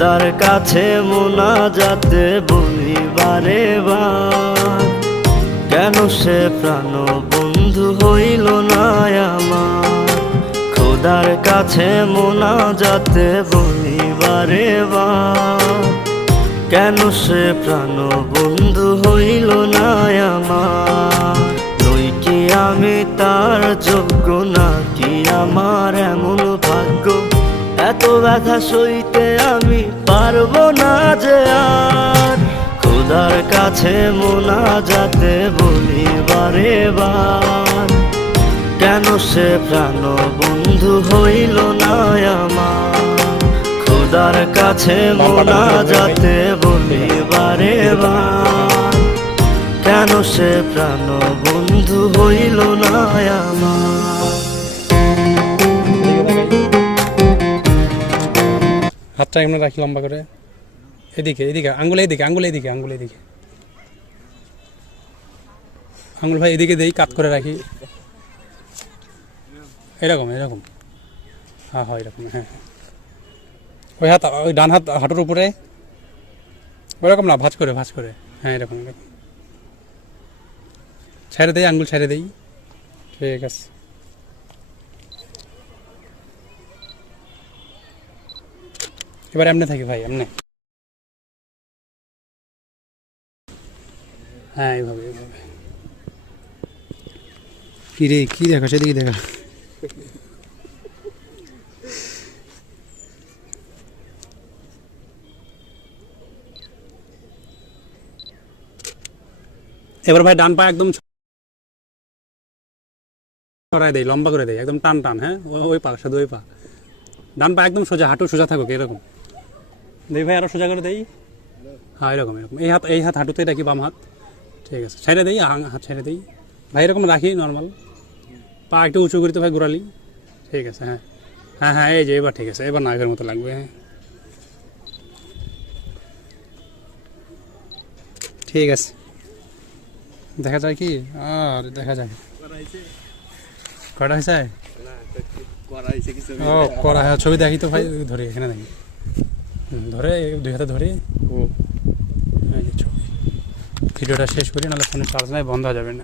খোদার কাছে মোনাজাতে বলি বারে বার, কেন সে প্রাণ বন্ধু হইল না আমার। খোদার কাছে মোনাজাতে বলি বারে বার, কেন সে প্রাণ বন্ধু হইল না আমার। নই কি আমি তার যোগ্য, নাকি আমার এমন ভাগ্য, এত ব্যথা সইতে আমি পারবো না যে আর। খোদার কাছে মোনাজাতে বলি বারে বার, কেন সে প্রাণ বন্ধু হইল না আমার। খোদার কাছে মোনাজাতে বলি বারে বার, কেন সে প্রাণ বন্ধু হইল না আমার। হাতটা এমনি রাখি লম্বা করে, এদিকে এদিকে আঙ্গুল, এদিকে আঙ্গুল, এদিকে আঙ্গুল, এদিকে আঙ্গুল ভাই এদিকে দেই, কাত করে রাখি, এরকম এরকম, হ্যাঁ হ্যাঁ এরকম, হ্যাঁ ওই হাত, ওই ডান হাত হাঁটুর উপরে, ওরকম না, ভাঁজ করে হ্যাঁ এরকম এরকম ছেড়ে দেই, আঙ্গুল ছেড়ে দেই, ঠিক আছে। এবার এমনি থাকি ভাই, এমনি, হ্যাঁ এইভাবে এইভাবে। কি রে, কি দেখা সেদিকে দেখা, এবার ভাই ডান পা একদম ছড়াই দেয়, লম্বা করে দেয়, একদম টান টান, হ্যাঁ ওই পা, শুধু ওই পা, ডান পা একদম সোজা, হাঁটু সোজা থাকুক এরকম দেই ভাই, আরো সোজা করে দেই, হ্যাঁ এরকম এরকম, এই হাত হাঁটুতে রাখি, বাম হাত, ঠিক আছে, ছেড়ে দেই, হাত ছেড়ে দেই ভাই, এরকম রাখি নর্মাল, পা একটু উঁচু করি তো ভাই, ঘোরালি, ঠিক আছে, হ্যাঁ হ্যাঁ হ্যাঁ এই যে এবার ঠিক আছে, এবার নায়কের মতো লাগবে, হ্যাঁ ঠিক আছে। দেখা যায় কি, আর দেখা যায় কটা হয়েছে, ও করা হয়, ছবি দেখি তো ভাই, ধরে এখানে দেখি, ধরে দুই হাতে ধরে, ভিডিওটা শেষ করি, নাহলে ফোনের চার্জ নাই, বন্ধ হয়ে যাবে না।